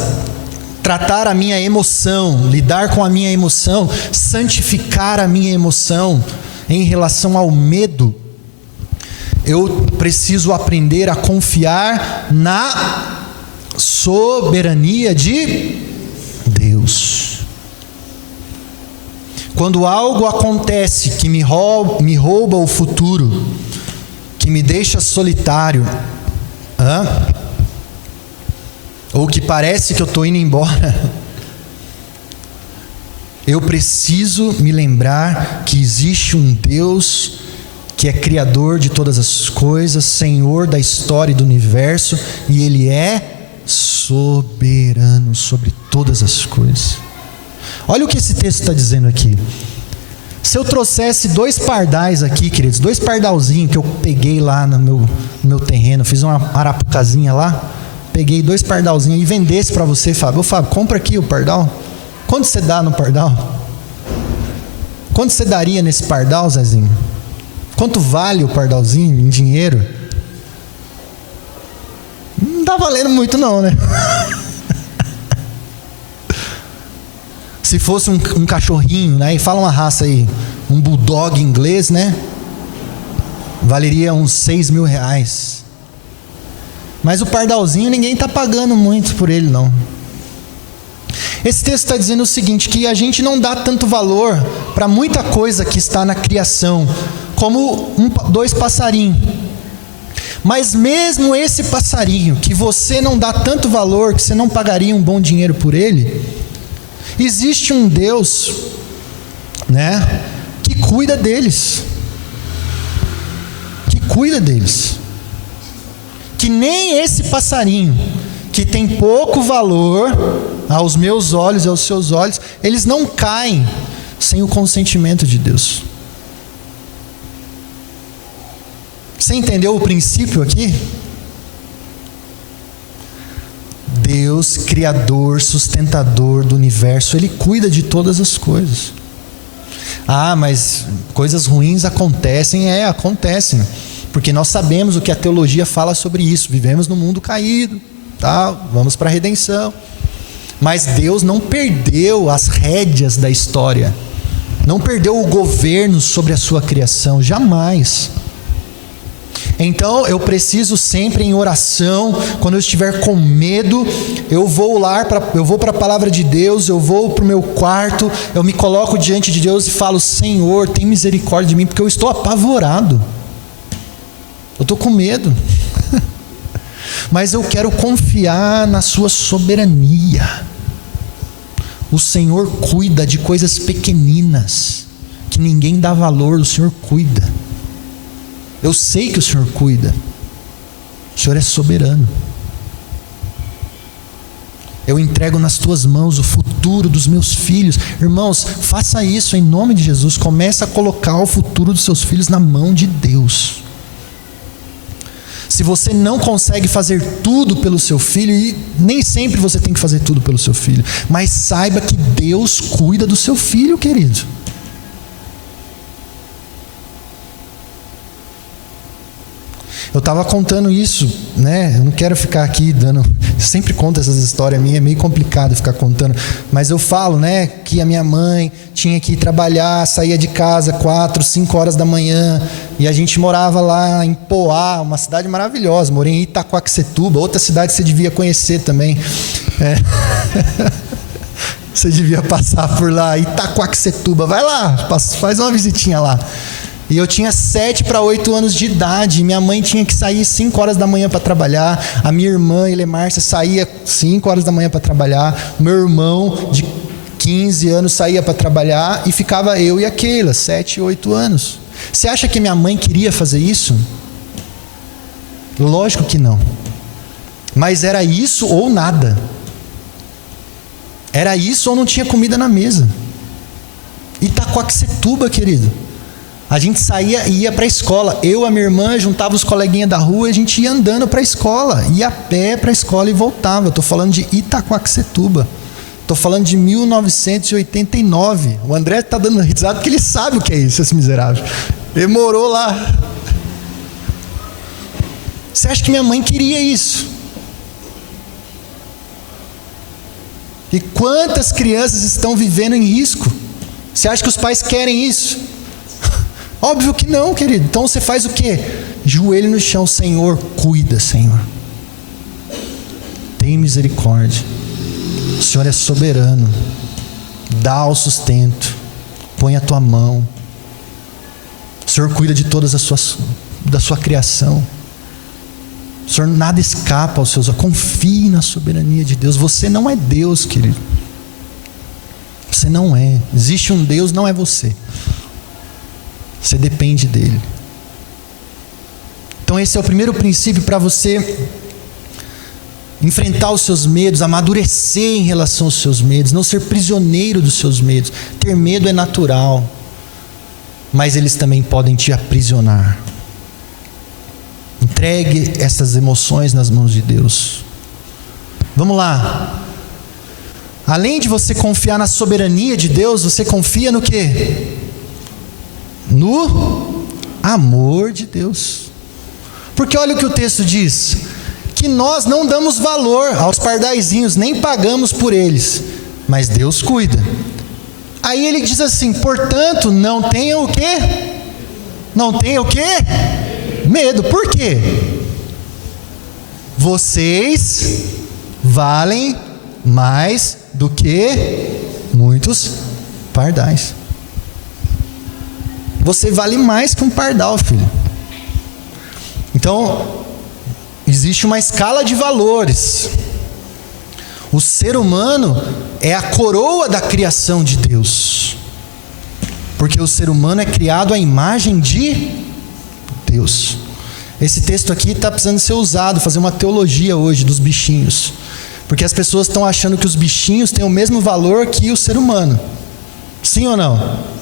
tratar a minha emoção, lidar com a minha emoção, santificar a minha emoção, em relação ao medo, eu preciso aprender a confiar na soberania de Deus. Quando algo acontece que me rouba o futuro, que me deixa solitário, ou que parece que eu estou indo embora, eu preciso me lembrar que existe um Deus que é Criador de todas as coisas, Senhor da história e do universo, e Ele é soberano sobre todas as coisas. Olha o que esse texto está dizendo aqui. Se eu trouxesse 2 pardais aqui, queridos, 2 pardalzinhos que eu peguei lá no meu terreno, fiz uma arapucazinha lá, peguei 2 pardalzinhos e vendesse para você, Fábio. Ô Fábio, compra aqui o pardal. Quanto você dá no pardal? Quanto você daria nesse pardal, Zezinho? Quanto vale o pardalzinho em dinheiro? Não está valendo muito não, né? Se fosse um cachorrinho, né? E fala uma raça aí, um bulldog inglês, né? Valeria uns 6 mil reais. Mas o pardalzinho ninguém está pagando muito por ele não. Esse texto está dizendo o seguinte, que a gente não dá tanto valor para muita coisa que está na criação, como 2 passarinhos. Mas mesmo esse passarinho, que você não dá tanto valor, que você não pagaria um bom dinheiro por ele, existe um Deus, né, que cuida deles. Que cuida deles. Que nem esse passarinho, que tem pouco valor aos meus olhos e aos seus olhos, eles não caem sem o consentimento de Deus. Você entendeu o princípio aqui? Deus, Criador, sustentador do universo, Ele cuida de todas as coisas. Ah, mas coisas ruins acontecem, acontecem, porque nós sabemos o que a teologia fala sobre isso, vivemos num mundo caído, vamos para a redenção, mas Deus não perdeu as rédeas da história, não perdeu o governo sobre a sua criação, jamais. Então eu preciso sempre em oração, quando eu estiver com medo, eu vou para a palavra de Deus, eu vou para o meu quarto, eu me coloco diante de Deus e falo: Senhor, tem misericórdia de mim, porque eu estou apavorado, eu estou com medo, mas eu quero confiar na sua soberania. O Senhor cuida de coisas pequeninas, que ninguém dá valor, o Senhor cuida. Eu sei que o Senhor cuida. O Senhor é soberano. Eu entrego nas tuas mãos o futuro dos meus filhos. Irmãos, faça isso em nome de Jesus. Comece a colocar o futuro dos seus filhos na mão de Deus. Se você não consegue fazer tudo pelo seu filho, e nem sempre você tem que fazer tudo pelo seu filho, mas saiba que Deus cuida do seu filho, querido. Eu estava contando isso, né? Eu não quero ficar aqui dando... Eu sempre conto essas histórias minhas, é meio complicado ficar contando. Mas eu falo, né? Que a minha mãe tinha que ir trabalhar, saía de casa 4, 5 horas da manhã. E a gente morava lá em Poá, uma cidade maravilhosa. Morei em Itaquaquecetuba, outra cidade que você devia conhecer também. Você devia passar por lá, Itaquaquecetuba. Vai lá, faz uma visitinha lá. E eu tinha 7 para 8 anos de idade. Minha mãe tinha que sair 5 horas da manhã para trabalhar. A minha irmã, Elemárcia, saía 5 horas da manhã para trabalhar. Meu irmão, de 15 anos, saía para trabalhar. E ficava eu e a Keila, 7 e 8 anos. Você acha que minha mãe queria fazer isso? Lógico que não. Mas era isso ou nada. Era isso ou não tinha comida na mesa. Itaquaquecetuba, querido. A gente saía e ia para a escola. Eu, a minha irmã, juntava os coleguinhas da rua e a gente ia andando para a escola. Ia a pé para a escola e voltava. Estou falando de Itaquaquecetuba. Estou falando de 1989. O André está dando risada porque ele sabe o que é isso, esse miserável. Ele morou lá. Você acha que minha mãe queria isso? E quantas crianças estão vivendo em risco? Você acha que os pais querem isso? Óbvio que não, querido. Então você faz o quê? Joelho no chão. Senhor, cuida, Senhor. Tem misericórdia. O Senhor é soberano. Dá o sustento. Põe a tua mão. O Senhor cuida de todas da sua criação. O Senhor nada escapa aos seus olhos. Confie na soberania de Deus. Você não é Deus, querido. Você não é. Existe um Deus, não é você. Você depende dele. Então esse é o primeiro princípio para você enfrentar os seus medos, amadurecer em relação aos seus medos, não ser prisioneiro dos seus medos. Ter medo é natural, mas eles também podem te aprisionar. Entregue essas emoções nas mãos de Deus. Vamos lá. Além de você confiar na soberania de Deus, você confia no quê? No amor de Deus. Porque olha o que o texto diz: que nós não damos valor aos pardaizinhos, nem pagamos por eles, mas Deus cuida. Aí ele diz assim: portanto, não tenham o quê? Não tenham o quê? Medo. Por quê? Vocês valem mais do que muitos pardais. Você vale mais que um pardal, filho. Então, existe uma escala de valores. O ser humano é a coroa da criação de Deus, porque o ser humano é criado à imagem de Deus. Esse texto aqui está precisando ser usado, fazer uma teologia hoje dos bichinhos, porque as pessoas estão achando que os bichinhos têm o mesmo valor que o ser humano. Sim ou não?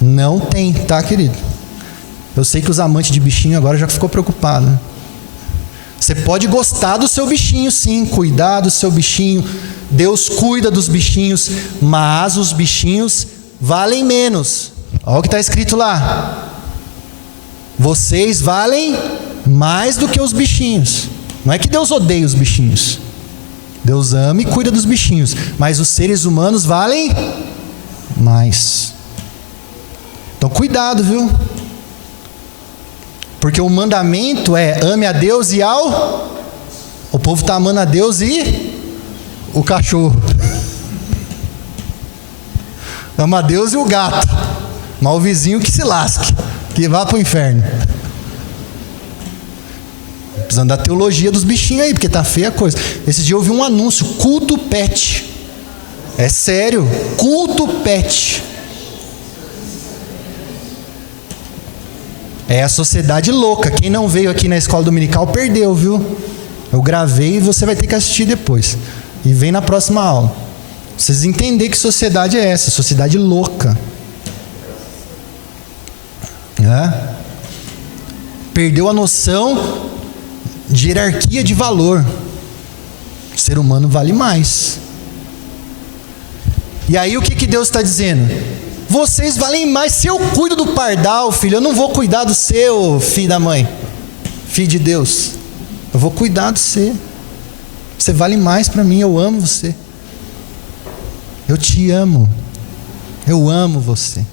Não tem, tá, querido? Eu sei que os amantes de bichinho agora já ficou preocupados, né? Você pode gostar do seu bichinho, sim, cuidar do seu bichinho. Deus cuida dos bichinhos, mas os bichinhos valem menos. Olha o que está escrito lá: vocês valem mais do que os bichinhos. Não é que Deus odeia os bichinhos. Deus ama e cuida dos bichinhos, mas os seres humanos valem mais. Então cuidado, viu? Porque o mandamento é: ame a Deus e ao... O povo está amando a Deus e o cachorro. Ama a Deus e o gato. Mas o vizinho que se lasque, que vá para o inferno. Precisando da teologia dos bichinhos aí, porque tá feia a coisa. Esse dia eu vi um anúncio: culto pet. É sério, culto pet. É a sociedade louca. Quem não veio aqui na escola dominical perdeu, viu? Eu gravei e você vai ter que assistir depois. E vem na próxima aula. Vocês entenderem que sociedade é essa, sociedade louca. Perdeu a noção de hierarquia de valor. O ser humano vale mais. E aí o que Deus está dizendo? Vocês valem mais. Se eu cuido do pardal, filho, eu não vou cuidar do seu, filho da mãe, filho de Deus. Eu vou cuidar de você. Você vale mais para mim. Eu amo você. Eu te amo. Eu amo você.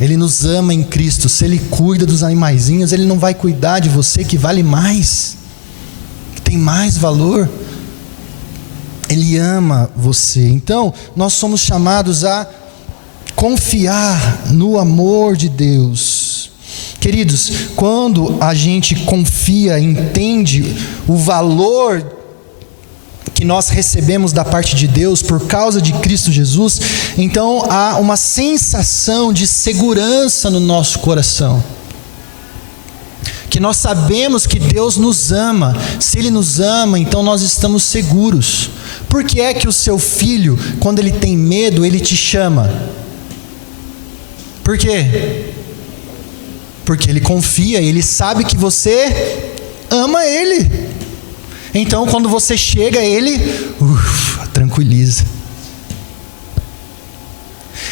Ele nos ama em Cristo. Se Ele cuida dos animaizinhos, Ele não vai cuidar de você, que vale mais, que tem mais valor. Ele ama você. Então, nós somos chamados a confiar no amor de Deus. Queridos, quando a gente confia, entende o valor que nós recebemos da parte de Deus por causa de Cristo Jesus, então há uma sensação de segurança no nosso coração. Que nós sabemos que Deus nos ama. Se Ele nos ama, então nós estamos seguros. Por que é que o seu filho, quando ele tem medo, ele te chama? Por quê? Porque ele confia, ele sabe que você ama ele. Então quando você chega, ele tranquiliza.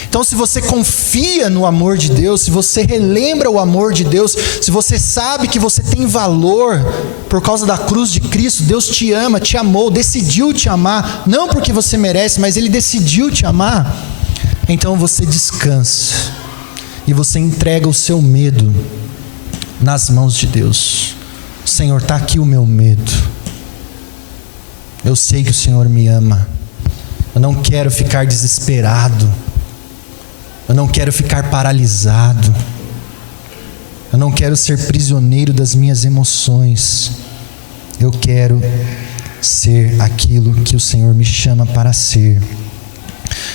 Então se você confia no amor de Deus, se você relembra o amor de Deus, se você sabe que você tem valor por causa da cruz de Cristo, Deus te ama, te amou, decidiu te amar, não porque você merece, mas Ele decidiu te amar, então você descansa. e você entrega o seu medo nas mãos de Deus. Senhor, está aqui o meu medo. Eu sei que o Senhor me ama. Eu não quero ficar desesperado. Eu não quero ficar paralisado. Eu não quero ser prisioneiro das minhas emoções. Eu quero ser aquilo que o Senhor me chama para ser.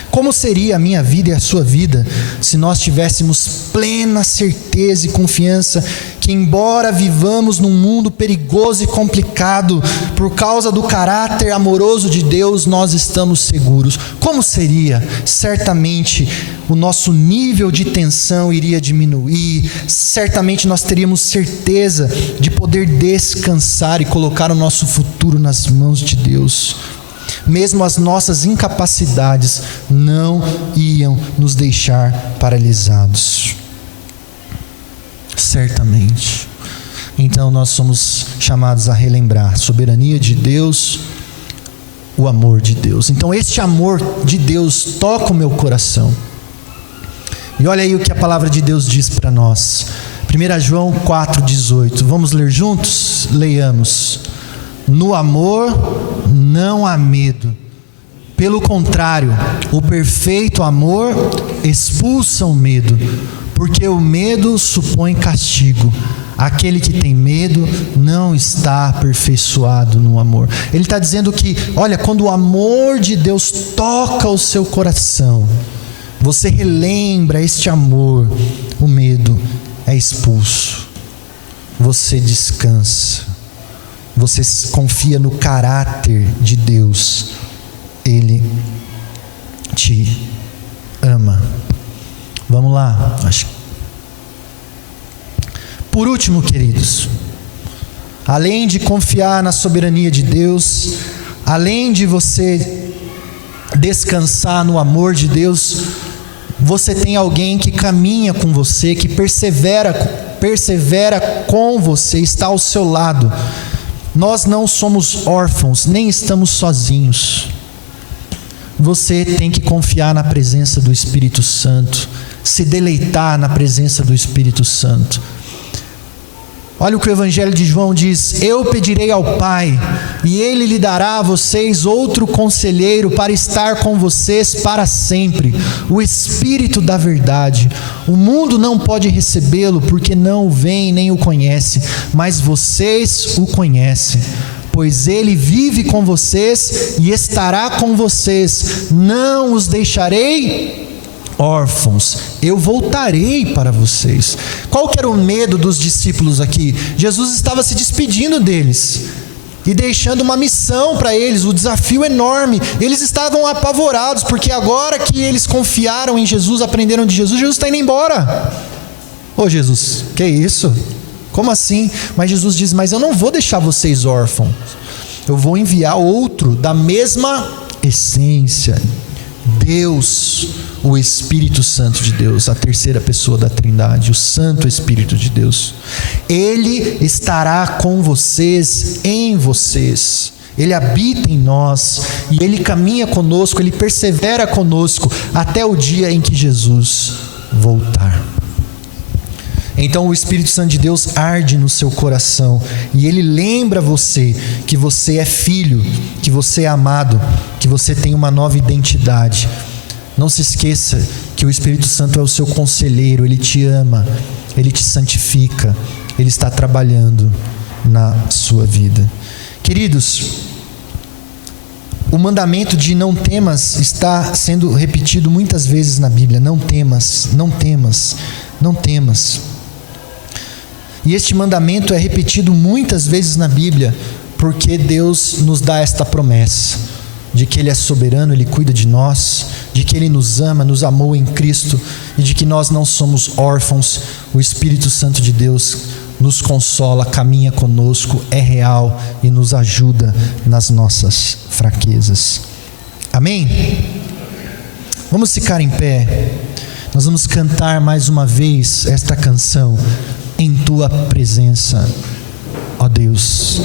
Como seria a minha vida e a sua vida se nós tivéssemos plena certeza e confiança que, embora vivamos num mundo perigoso e complicado, por causa do caráter amoroso de Deus, nós estamos seguros? Como seria? Certamente o nosso nível de tensão iria diminuir, certamente nós teríamos certeza de poder descansar e colocar o nosso futuro nas mãos de Deus. Mesmo as nossas incapacidades não iam nos deixar paralisados. Certamente. Então nós somos chamados a relembrar a soberania de Deus, o amor de Deus. Então este amor de Deus toca o meu coração. E olha aí o que a palavra de Deus diz para nós. 1 João 4,18. Vamos ler juntos? Leiamos. No amor não há medo. Pelo contrário, o perfeito amor expulsa o medo, porque o medo supõe castigo. Aquele que tem medo não está aperfeiçoado no amor. Ele está dizendo que, olha, quando o amor de Deus toca o seu coração, você relembra este amor, o medo é expulso. Você descansa. Você confia no caráter de Deus. Ele te ama. Vamos lá. Por último, queridos, além de confiar na soberania de Deus, além de você descansar no amor de Deus, você tem alguém que caminha com você, que persevera com você, está ao seu lado. Nós não somos órfãos, nem estamos sozinhos. Você tem que confiar na presença do Espírito Santo, se deleitar na presença do Espírito Santo. Olha o que o Evangelho de João diz: eu pedirei ao Pai, e Ele lhe dará a vocês outro conselheiro para estar com vocês para sempre, o Espírito da verdade. O mundo não pode recebê-lo, porque não o vê nem o conhece, mas vocês o conhecem, pois Ele vive com vocês e estará com vocês. Não os deixarei órfãos, eu voltarei para vocês. Qual que era o medo dos discípulos aqui? Jesus estava se despedindo deles e deixando uma missão para eles, um desafio enorme. Eles estavam apavorados, porque agora que eles confiaram em Jesus, aprenderam de Jesus, Jesus está indo embora. Ô Jesus, que isso? Como assim? Mas Jesus diz: mas eu não vou deixar vocês órfãos, eu vou enviar outro da mesma essência, Deus, o Espírito Santo de Deus, a terceira pessoa da Trindade, o Santo Espírito de Deus. Ele estará com vocês, em vocês. Ele habita em nós e Ele caminha conosco, Ele persevera conosco até o dia em que Jesus voltar. Então o Espírito Santo de Deus arde no seu coração e ele lembra você que você é filho, que você é amado, que você tem uma nova identidade. Não se esqueça que o Espírito Santo é o seu conselheiro, ele te ama, ele te santifica, ele está trabalhando na sua vida. Queridos, o mandamento de não temas está sendo repetido muitas vezes na Bíblia. Não temas, não temas, não temas. E este mandamento é repetido muitas vezes na Bíblia, porque Deus nos dá esta promessa, de que Ele é soberano, Ele cuida de nós, de que Ele nos ama, nos amou em Cristo, e de que nós não somos órfãos. O Espírito Santo de Deus nos consola, caminha conosco, é real e nos ajuda nas nossas fraquezas. Amém? Vamos ficar em pé. Nós vamos cantar mais uma vez esta canção, Em Tua Presença, ó Deus.